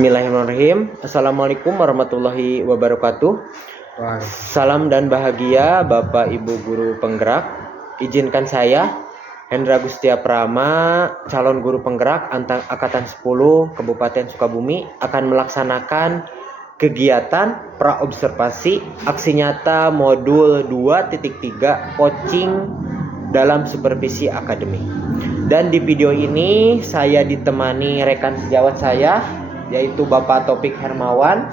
Bismillahirrahmanirrahim. Assalamualaikum warahmatullahi wabarakatuh. Salam dan bahagia Bapak Ibu Guru Penggerak. Izinkan saya Hendra Gustia Prama, calon guru penggerak Angkatan 10 Kabupaten Sukabumi, akan melaksanakan kegiatan praobservasi aksi nyata modul 2.3 coaching dalam supervisi akademik. Dan di video ini saya ditemani rekan sejawat saya, yaitu Bapak Taufik Hermawan,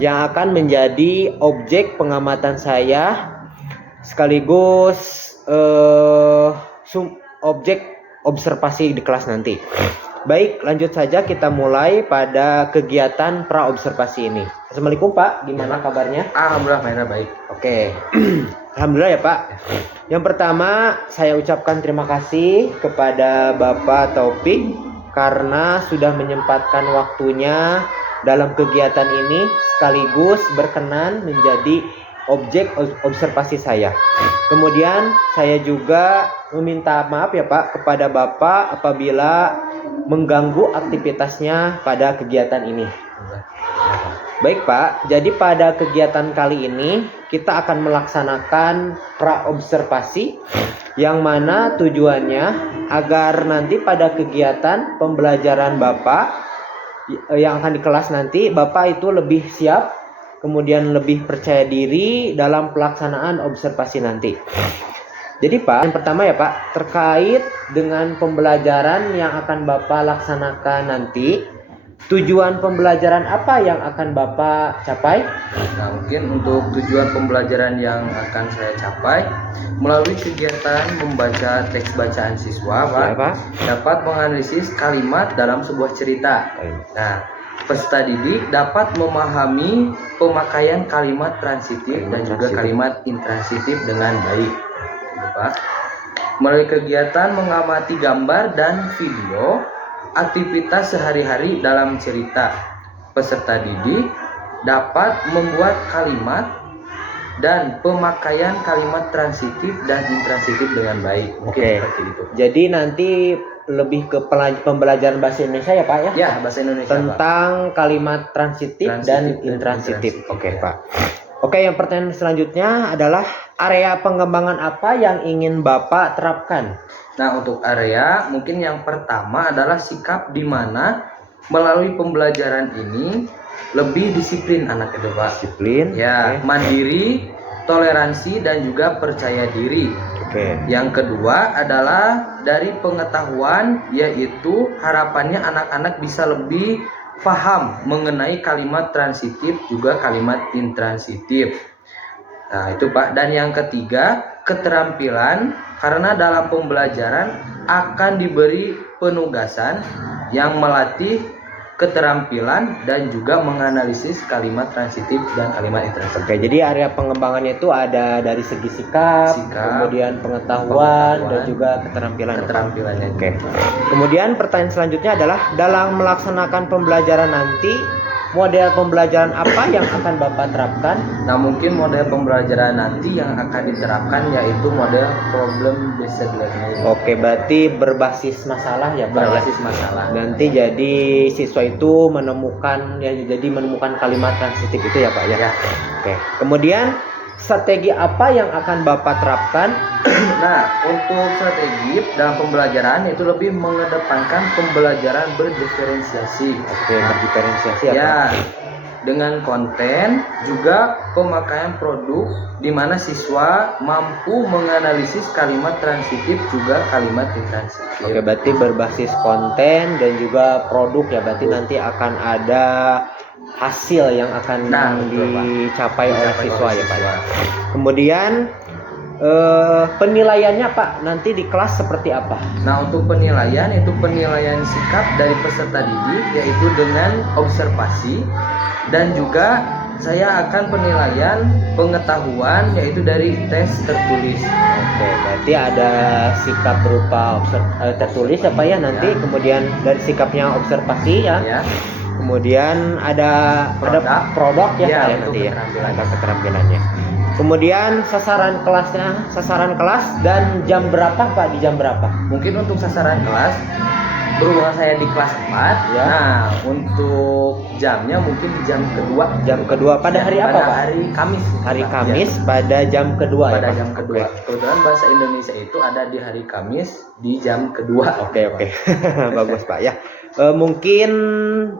yang akan menjadi objek pengamatan saya sekaligus objek observasi di kelas nanti. Baik, lanjut saja, kita mulai pada kegiatan praobservasi ini. Assalamualaikum Pak, gimana kabarnya? Alhamdulillah baik. Oke. Alhamdulillah ya Pak. Yang pertama saya ucapkan terima kasih kepada Bapak Taufik karena sudah menyempatkan waktunya dalam kegiatan ini sekaligus berkenan menjadi objek observasi saya. Kemudian saya juga meminta maaf ya Pak kepada Bapak apabila mengganggu aktivitasnya pada kegiatan ini. Baik Pak, jadi pada kegiatan kali ini kita akan melaksanakan praobservasi yang mana tujuannya agar nanti pada kegiatan pembelajaran Bapak yang akan di kelas nanti, Bapak itu lebih siap, kemudian lebih percaya diri dalam pelaksanaan observasi nanti. Jadi Pak, yang pertama ya Pak, terkait dengan pembelajaran yang akan Bapak laksanakan nanti, tujuan pembelajaran apa yang akan Bapak capai? Nah, mungkin untuk tujuan pembelajaran yang akan saya capai melalui kegiatan membaca teks bacaan siswa, Pak, dapat menganalisis kalimat dalam sebuah cerita. Nah, peserta didik dapat memahami pemakaian kalimat transitif dan juga kalimat intransitif dengan baik. Pak. Melalui kegiatan mengamati gambar dan video aktivitas sehari-hari dalam cerita, peserta didik dapat membuat kalimat dan pemakaian kalimat transitif dan intransitif dengan baik. Oke, seperti itu. Jadi nanti lebih ke pembelajaran bahasa Indonesia ya Pak ya? Ya, bahasa Indonesia tentang Pak, kalimat transitif dan intransitif. Oke Pak. Oke, yang pertanyaan selanjutnya adalah area pengembangan apa yang ingin Bapak terapkan? Nah, untuk area mungkin yang pertama adalah sikap di mana melalui pembelajaran ini lebih disiplin anak itu Pak. Disiplin. Ya, mandiri, toleransi dan juga percaya diri. Oke. Yang kedua adalah dari pengetahuan, yaitu harapannya anak-anak bisa lebih paham mengenai kalimat transitif juga kalimat intransitif. Nah, itu Pak. Dan yang ketiga, keterampilan, karena dalam pembelajaran akan diberi penugasan yang melatih keterampilan dan juga menganalisis kalimat transitif dan kalimat intransitif. Oke, jadi area pengembangannya itu ada dari segi sikap, kemudian pengetahuan dan juga keterampilannya. Oke. Kemudian pertanyaan selanjutnya adalah dalam melaksanakan pembelajaran nanti, model pembelajaran apa yang akan Bapak terapkan? Nah, mungkin model pembelajaran nanti yang akan diterapkan yaitu model problem based learning. Oke, berarti berbasis masalah ya Pak? Berbasis masalah. Nanti jadi siswa itu menemukan kalimat transitif itu ya Pak ya? Ya. Oke. Kemudian strategi apa yang akan Bapak terapkan? Nah, untuk strategi dalam pembelajaran itu lebih mengedepankan pembelajaran berdiferensiasi. Oke, berdiferensiasi apa? Ya, dengan konten juga pemakaian produk di mana siswa mampu menganalisis kalimat transitif juga kalimat intransitif. Oke, berarti berbasis konten dan juga produk ya, berarti nanti akan ada hasil yang akan dicapai oleh siswa ya Pak ya. Kemudian penilaiannya Pak nanti di kelas seperti apa? Nah, untuk penilaian itu penilaian sikap dari peserta didik yaitu dengan observasi, dan juga saya akan penilaian pengetahuan yaitu dari tes tertulis. Oke, berarti ada sikap berupa tertulis ya Pak ya nanti, kemudian dari sikapnya observasi ya. Kemudian ada produk ya, nanti ya, ada keterampilannya. Kemudian sasaran kelas dan jam berapa Pak, di jam berapa? Mungkin untuk sasaran kelas berhubung saya di kelas 4 Ya. nah untuk jamnya mungkin di jam kedua. Jam kedua pada hari apa, Pada Pak? hari Kamis. Hari Pak. Kamis Ya. pada jam kedua Pada ya, Pak? jam kedua. Oke. Kebetulan bahasa Indonesia itu ada di hari Kamis di jam kedua. Oke. Bagus, Pak ya. Mungkin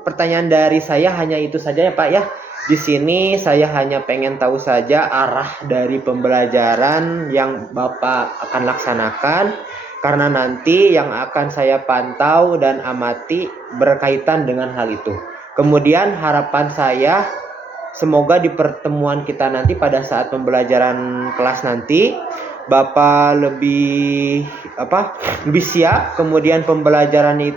pertanyaan dari saya hanya itu saja ya, Pak ya. Di sini saya hanya pengen tahu saja arah dari pembelajaran yang Bapak akan laksanakan, karena nanti yang akan saya pantau dan amati berkaitan dengan hal itu. Kemudian harapan saya semoga di pertemuan kita nanti pada saat pembelajaran kelas nanti Bapak lebih siap, kemudian pembelajaran di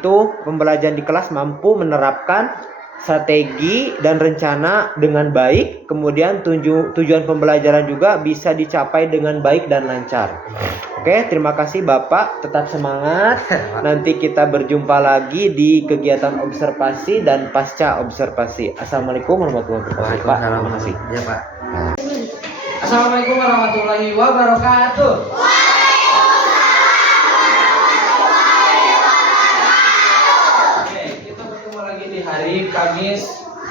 kelas mampu menerapkan strategi dan rencana dengan baik, kemudian tujuan pembelajaran juga bisa dicapai dengan baik dan lancar. Oke, terima kasih Bapak, tetap semangat. Nanti kita berjumpa lagi di kegiatan observasi dan pasca observasi. Assalamualaikum warahmatullahi wabarakatuh. Pak, terima kasih. Ya, Pak. Assalamualaikum warahmatullahi wabarakatuh. Hari Kamis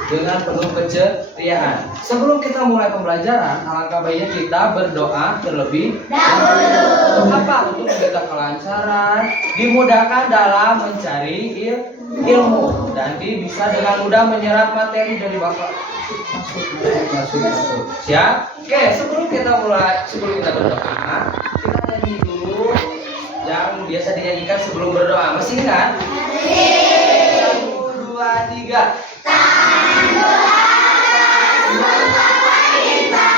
dengan penuh keceriaan. Sebelum kita mulai pembelajaran, alangkah baiknya kita berdoa terlebih dahulu. Untuk apa? Untuk menjaga kelancaran, dimudahkan dalam mencari ilmu, dan bisa dengan mudah menyerap materi dari Bapak. Masuk. Siap? Oke, sebelum kita berdoa, kita nyanyi dulu yang biasa dinyanyikan sebelum berdoa. Masih ingat? 1, 2, 3. Tangan berat, semoga kita,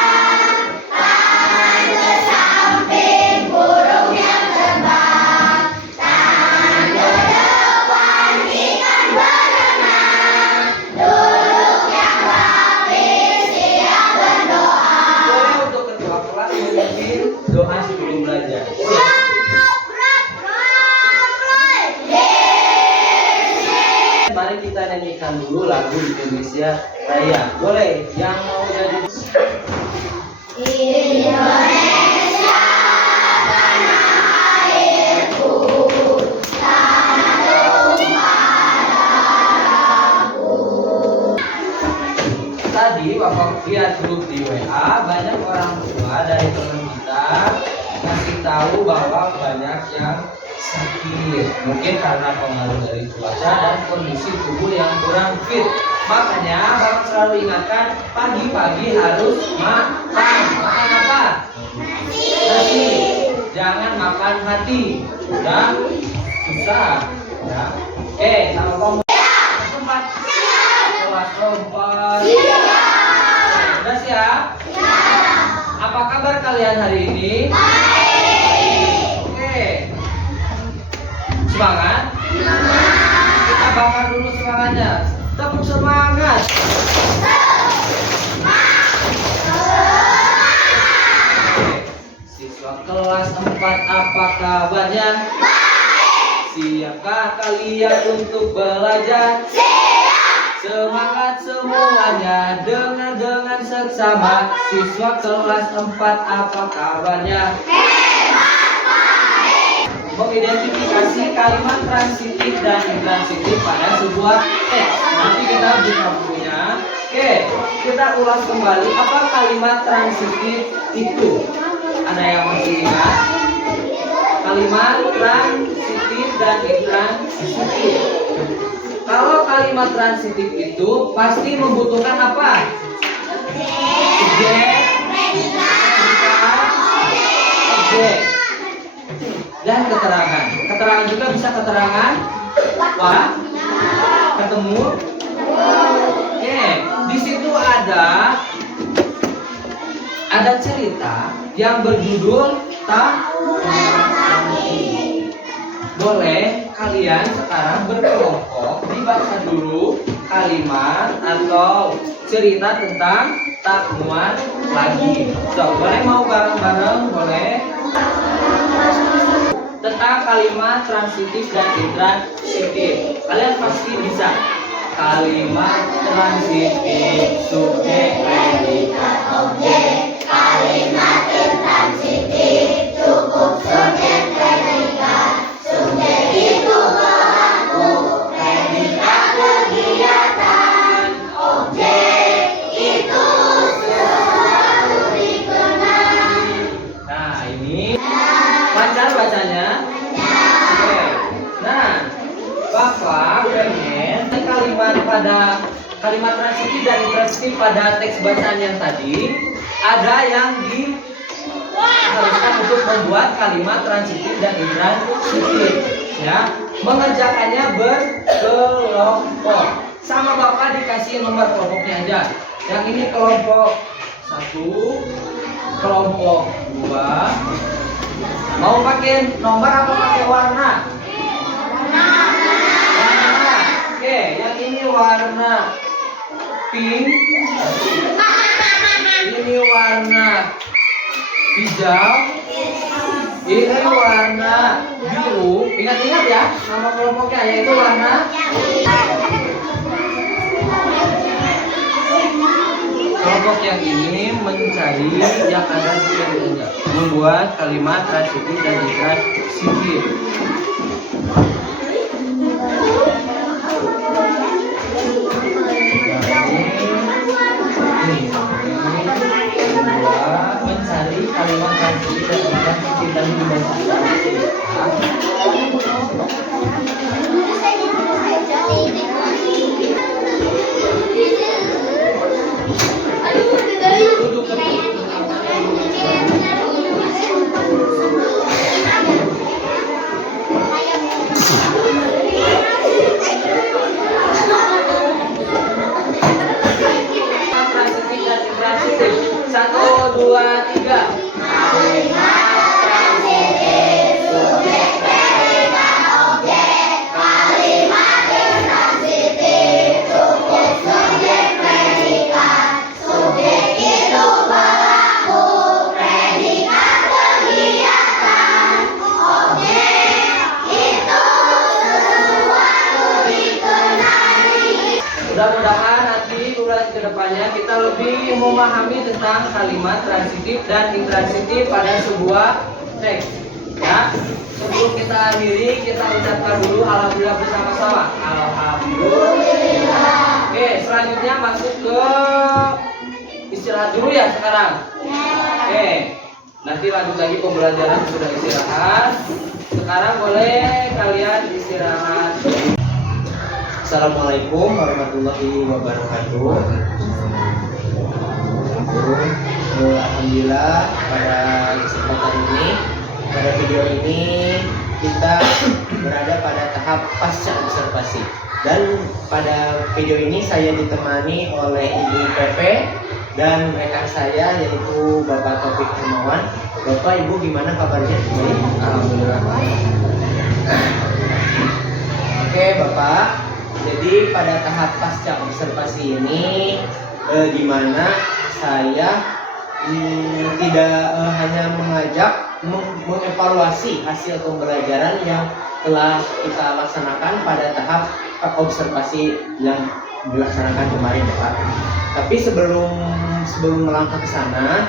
tangan ke samping burung yang terbang, tangan ke depan ikan berenang, duduk yang rapi siap berdoa. Boleh untuk ketua kelas memimpin doa sebelum belajar. Mari kita nyanyikan dulu lagu Indonesia Raya. Boleh yang mau jadi Indonesia tanah airku, tanah tumpah darahku. Tadi Bapak lihat grup di WA, banyak orang tua dari teman kita ngasih tahu bahwa banyak yang sakit, mungkin karena pengaruh dari cuaca dan kondisi tubuh yang kurang fit. Makanya Bapak selalu ingatkan pagi-pagi harus makan apa? Nasi. Jangan makan hati. Udah susah. Ya. Oke, sama kamu. Tempat. Kelas lompat. Udah siap? Apa kabar kalian hari ini? Semangat? Kita bakar dulu semangatnya. Tepuk semangat. Siswa kelas 4 apa kabarnya? Siapkah kalian untuk belajar? Semangat semuanya, dengar dengan seksama. Siswa kelas 4 apa kabarnya? Mengidentifikasi kalimat transitif dan intransitif pada sebuah teks. Nanti kita buka bukunya. Oke, kita ulas kembali apa kalimat transitif itu. Ada yang masih ingat? Kalimat transitif dan intransitif. Kalau kalimat transitif itu pasti membutuhkan apa? Subjek, objek, dan keterangan. Keterangan juga bisa keterangan wah, ketemu. Oke, di situ ada cerita yang berjudul tak. Boleh kalian sekarang berkelompok dibaca dulu kalimat atau cerita tentang tak muat lagi. So, boleh mau bareng-bareng, boleh. Tentang kalimat transitif dan intransitif. Kalian pasti bisa. Kalimat transitif, subjek, predikat, objek. Kalimat intransitif, cukup subjek, predikat. Subjek itu pengatur Bapak pengen kalimat transitif dan intransitif pada teks bacaan yang tadi ada yang diharuskan untuk membuat kalimat transitif dan intransitif, ya, mengerjakannya berkelompok. Sama Bapak dikasih nomor kelompoknya aja. Yang ini kelompok 1, kelompok 2. Mau pakai nomor apa pakai warna? Warna. Oke, yang ini warna pink. Ini warna hijau. Ini warna biru. Ingat-ingat ya, nama kelompoknya yaitu warna. Kelompok yang ini mencari yang ada di pilihannya, membuat kalimat transitif dan intransitif. Membuat mencari kalimat transitif dan intransitif dan Satu, dua, tiga. Mudah-mudahan nanti durasi kedepannya kita lebih memahami tentang kalimat transitif dan intransitif pada sebuah teks. Ya, sebelum kita akhiri, kita ucapkan dulu alhamdulillah bersama-sama. Alhamdulillah. Oke, selanjutnya masuk ke istirahat dulu ya sekarang. Oke, nanti lanjut lagi pembelajaran sudah istirahat. Sekarang boleh kalian istirahat. Assalamualaikum warahmatullahi wabarakatuh. Alhamdulillah pada kesempatan ini, pada video ini kita berada pada tahap pasca observasi. Dan pada video ini saya ditemani oleh Ibu Pepe dan rekan saya yaitu Bapak Taufik Hermawan. Bapak, Ibu gimana kabarnya? Alhamdulillah. Oke Bapak. Jadi pada tahap pasca observasi ini di mana saya tidak hanya mengajak mengevaluasi hasil pembelajaran yang telah kita laksanakan pada tahap observasi yang dilaksanakan kemarin Pak. Tapi sebelum melangkah ke sana,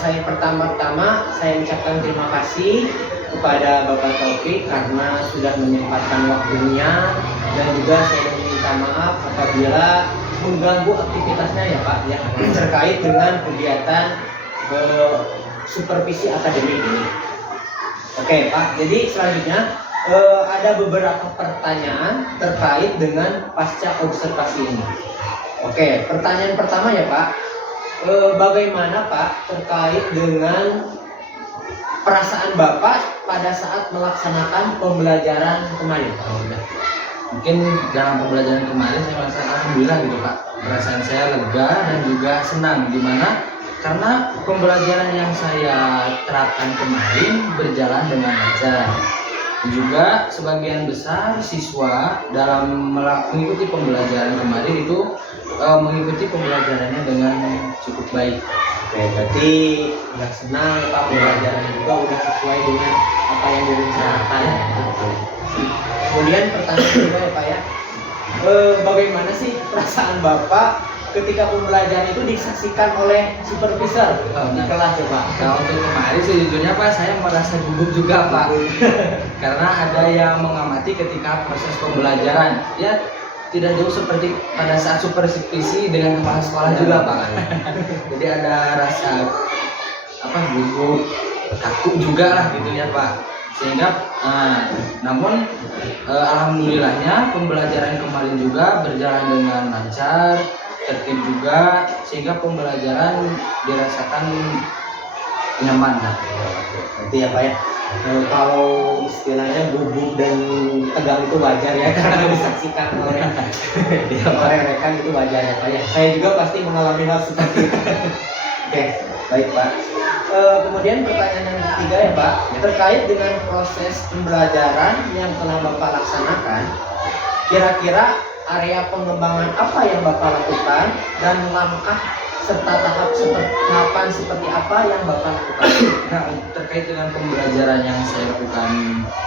saya pertama-tama saya ucapkan terima kasih kepada Bapak Taufik karena sudah menyempatkan waktunya, dan juga saya meminta maaf apabila mengganggu aktivitasnya ya Pak ya, terkait dengan kegiatan supervisi akademik ini. Oke Pak, jadi selanjutnya ada beberapa pertanyaan terkait dengan pasca observasi ini. Oke, pertanyaan pertama ya Pak, bagaimana Pak terkait dengan perasaan Bapak pada saat melaksanakan pembelajaran kemarin? Mungkin dalam pembelajaran kemarin saya merasa alhamdulillah gitu Pak. Perasaan saya lega dan juga senang. Gimana? Karena pembelajaran yang saya terapkan kemarin berjalan dengan lancar. Juga sebagian besar siswa dalam mengikuti pembelajaran kemarin itu mengikuti pembelajarannya dengan cukup baik. Oke, berarti udah senang Pak, pembelajarannya juga udah sesuai dengan apa yang direncanakan. Kemudian pertanyaan kedua ya Pak ya, bagaimana sih perasaan Bapak ketika pembelajaran itu disaksikan oleh supervisor di kelas ya Pak? Nah, untuk kemarin sejujurnya Pak saya merasa gugup juga Pak. Karena ada yang mengamati ketika proses pembelajaran. Ya tidak jauh seperti pada saat supervisi dengan kepala sekolah juga Pak. Jadi ada rasa gugup, takut juga lah gitu ya Pak. sehingga namun alhamdulillahnya pembelajaran kemarin juga berjalan dengan lancar, tertib juga, sehingga pembelajaran dirasakan nyaman. Nanti ya Pak ya, kalau istilahnya gugup dan tegang itu wajar ya karena disaksikan oleh rekan itu wajar ya Pak ya. Saya juga pasti mengalami hal seperti itu. Oke, baik Pak. Kemudian pertanyaan yang ketiga ya Pak, terkait dengan proses pembelajaran yang telah Bapak laksanakan, kira-kira area pengembangan apa yang Bapak lakukan dan langkah serta tahapan seperti apa yang Bapak lakukan? Nah, terkait dengan pembelajaran yang saya lakukan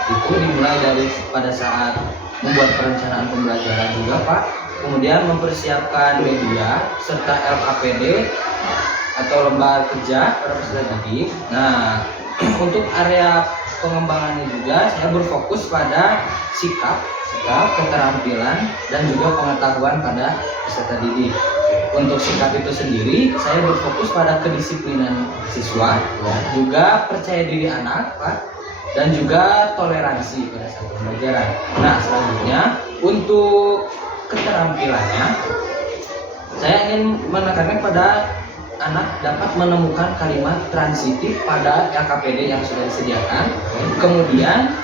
itu dimulai dari pada saat membuat perencanaan pembelajaran juga Pak, kemudian mempersiapkan media serta LKPD atau lembar kerja pada peserta didik. Nah, untuk area pengembangannya juga saya berfokus pada sikap, keterampilan dan juga pengetahuan pada peserta didik. Untuk sikap itu sendiri saya berfokus pada kedisiplinan siswa, juga percaya diri anak Pak, dan juga toleransi pada saat pembelajaran. Nah, selanjutnya untuk keterampilannya saya ingin menekankan pada anak dapat menemukan kalimat transitif pada LKPD yang sudah disediakan, kemudian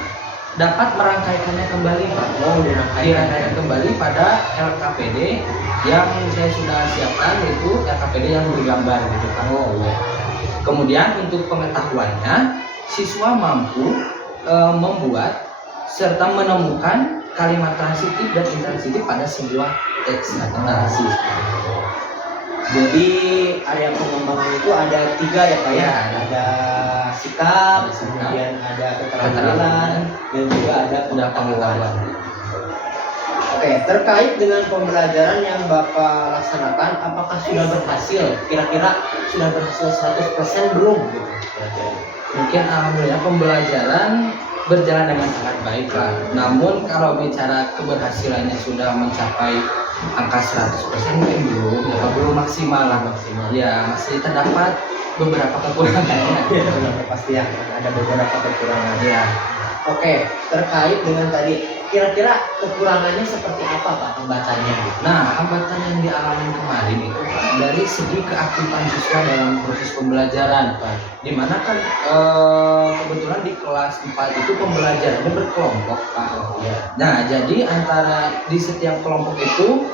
dapat merangkaikannya kembali Pak. Dirangkaikan kembali pada LKPD yang saya sudah siapkan, yaitu LKPD yang bergambar gitu Pak. Kemudian untuk pengetahuannya, siswa mampu membuat serta menemukan kalimat transitif dan intransitif pada sebuah teks atau narasi. Jadi area pengembangan itu ada 3 ya Pak ya, ada sikap, kemudian ada keterampilan, dan juga ada pengetahuan. Oke, terkait dengan pembelajaran yang Bapak laksanakan, apakah sudah berhasil? Kira-kira sudah berhasil 100% belum? Gitu, Mungkin alhamdulillah pembelajaran berjalan dengan sangat baik Pak. Namun kalau bicara keberhasilannya sudah mencapai angka 100% mungkin belum maksimal lah. Ya, masih terdapat beberapa kekurangannya. Pasti ya, ada beberapa kekurangan. Ya. Oke, terkait dengan tadi, kira-kira kekurangannya seperti apa Pak hambatan? Nah, hambatan yang dialami kemarin itu Pak, dari segi keaktifan siswa dalam proses pembelajaran Pak, dimana kan kebetulan di kelas 4 itu pembelajarannya berkelompok Pak. Nah, jadi antara di setiap kelompok itu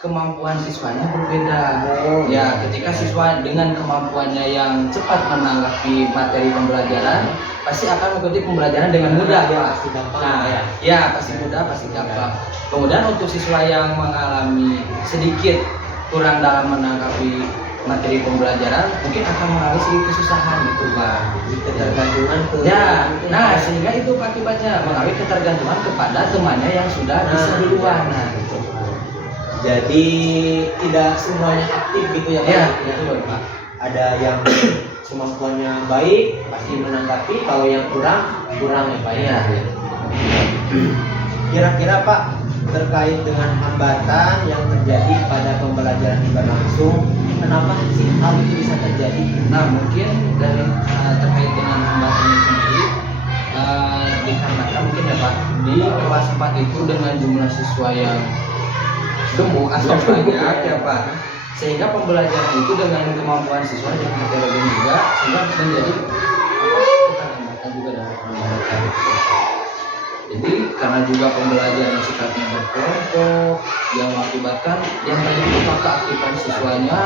kemampuan siswanya berbeda. Ya, ketika siswa dengan kemampuannya yang cepat menanggapi materi pembelajaran, pasti akan mengikuti pembelajaran dengan mudah ya. Pasti gampang. Nah, ya pasti mudah, pasti gampang. Kemudian untuk siswa yang mengalami sedikit kurang dalam menanggapi materi pembelajaran, mungkin akan mengalami sedikit kesusahan gitu Pak. Ketergantungan ke nah sehingga itu akibatnya mengalami ketergantungan kepada temannya yang sudah bisa duluan. Nah, gitu. Jadi tidak semuanya aktif gitu ya Pak? Ya, betul Pak. Ada yang kemampuannya baik pasti menanggapi, kalau yang kurang ya Pak ya. Kira-kira Pak, terkait dengan hambatan yang terjadi pada pembelajaran yang berlangsung, kenapa sih hal itu bisa terjadi? Nah, mungkin dari terkait dengan hambatannya sendiri, dikarenakan mungkin ya Pak, di kelas 4 itu dengan jumlah siswa yang gemuk atau banyak ya Pak, sehingga pembelajaran itu dengan kemampuan siswa yang heterogen juga, sehingga menjadi keterlambatan juga dalam pembelajaran. Jadi karena juga pembelajaran sifatnya berkelompok yang mengakibatkan yang tadi berupa keaktifan siswanya,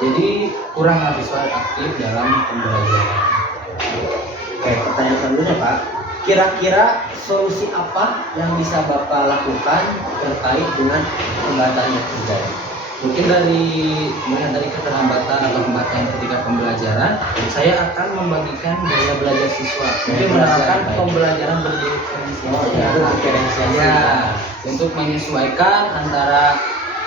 jadi kurang siswa aktif dalam pembelajaran. Oke, pertanyaan selanjutnya Pak, kira-kira solusi apa yang bisa Bapak lakukan terkait dengan hambatan yang terjadi? Mungkin melihat dari keterlambatan atau hambatan ketika pembelajaran, saya akan membagikan gaya belajar siswa. Mungkin menerapkan pembelajaran berdiferensiasi. Ya, untuk menyesuaikan antara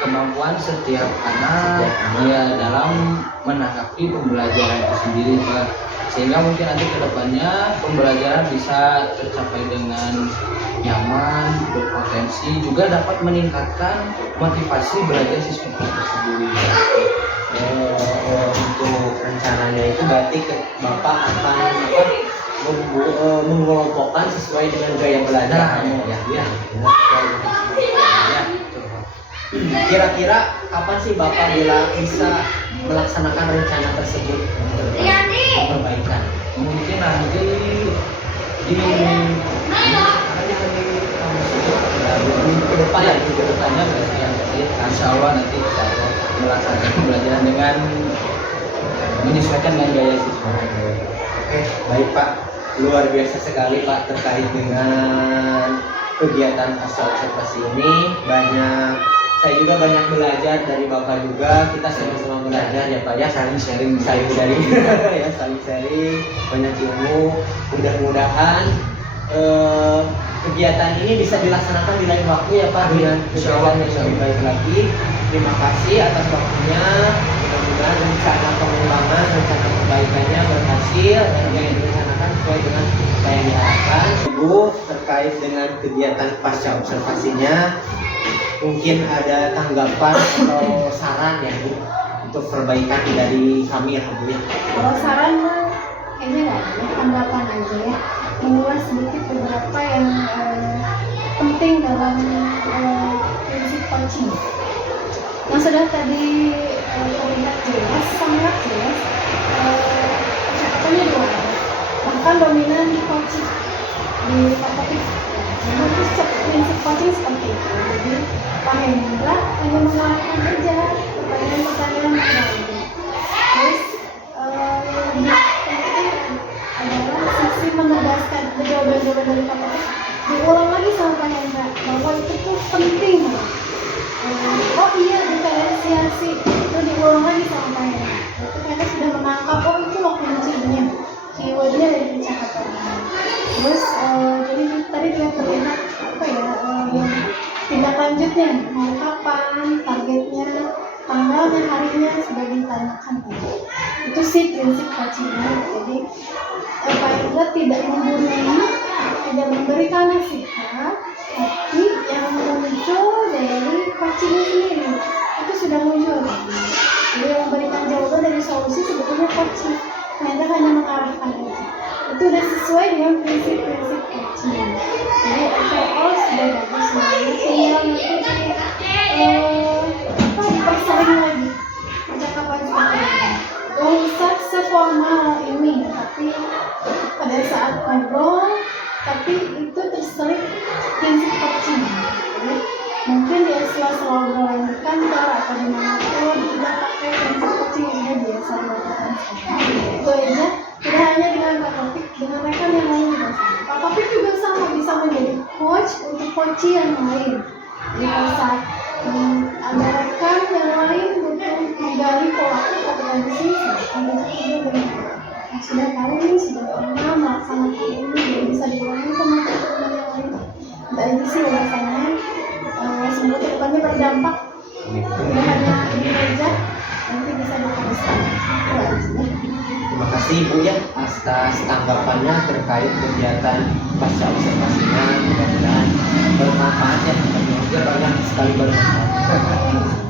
kemampuan setiap anak ya dalam menanggapi pembelajaran itu sendiri Pak. Sehingga mungkin nanti kedepannya pembelajaran bisa tercapai dengan nyaman, berpotensi, juga dapat meningkatkan motivasi belajar siswa tersebut. Untuk rencananya itu berarti Bapak akan mengelompokkan sesuai dengan gaya belajar. Ya. Kira-kira kapan sih Bapak bisa melaksanakan rencana tersebut untuk perbaikan? Mungkin nanti di Ke depannya Insya Allah nanti saya melaksanakan pembelajaran dengan menyesuaikan dengan gaya siswa. Oke, baik Pak. Luar biasa sekali Pak terkait dengan kegiatan pasca observasi ini. Saya juga banyak belajar dari Bapak juga. Kita sama-sama belajar ya Pak ya. Saling sharing, ya, saling sharing, banyak ilmu. Mudah-mudahan kegiatan ini bisa dilaksanakan di lain waktu ya Pak, dengan kegiatan yang lebih baik lagi. Terima kasih atas waktunya. Mudah-mudahan rencana pengembangan, rencana perbaikannya berhasil dan yang direncanakan sesuai dengan apa yang diharapkan. Ibu, terkait dengan kegiatan pasca observasinya, mungkin ada tanggapan atau saran ya Bu untuk perbaikan dari kami ya Bu ya. Kalau saran mah kayaknya nggak ada, tanggapan aja ya. Mengulas sedikit beberapa yang penting dalam prinsip coaching. Yang sudah tadi terlihat jelas, sangat jelas, percakapannya dua arah. Bahkan dominan di coaching, di topik. Memang prinsip coaching seperti itu. Jadi Pak Hendra hanya mengarahkan aja pertanyaan-pertanyaan yang ada. Terus yang lebih penting adalah sisi menegaskan jawaban-jawaban dari Pak Topik diulang lagi sama Pak Hendra bahwa itu tuh penting. Oh iya, diferensiasi itu diulang lagi sama Pak Hendra. Itu kita sudah menangkap, oh itu loh kuncinya, keywordnya dari percakapan. Terus jadi tadi juga terlihat apa ya, tindak lanjutnya mau kapan, targetnya, tanggalnya, harinya sudah ditanyakan. Itu sih prinsip coachingnya. Jadi Pak Hendra tidak memberi, tidak memberikan nasihat, tapi yang muncul dari coachingnya sendiri itu sudah muncul. Jadi yang memberikan jawaban dari solusi sebetulnya coaching. Pak Hendra hanya mengarahkan aja. Itu sudah sesuai dengan prinsip-prinsip coaching. Jadi overall sudah bagus semuanya. Tinggal nanti dipersering lagi percakapan seperti ini. Gak usah seformal ini, tapi pada saat ngobrol, tapi itu terselip prinsip coaching. Jadi mungkin di sela-sela obrolan di kantor atau dimanapun tidak pakai prinsip coaching yang sudah biasa dilakukan. Itu aja. Tidak hanya dengan Pak Topik, dengan rekan yang lain juga sama. Pak Topik juga sama, bisa menjadi coach untuk coaching yang lain. Jadi pada saat ada rekan yang lain butuh menggali pola kompetensi, sudah tahu ini, sudah pernah melaksanakan ini, jadi bisa diulangi sama teman-teman yang lain. Ini sih ulasannya. Semoga kedepannya berdampak, tidak hanya di meja, nanti bisa diteruskan. Terima kasih Ibu ya atas tanggapannya terkait kegiatan pasca observasinya. Mudah-mudahan bermanfaat ya, banyak sekali bermanfaat.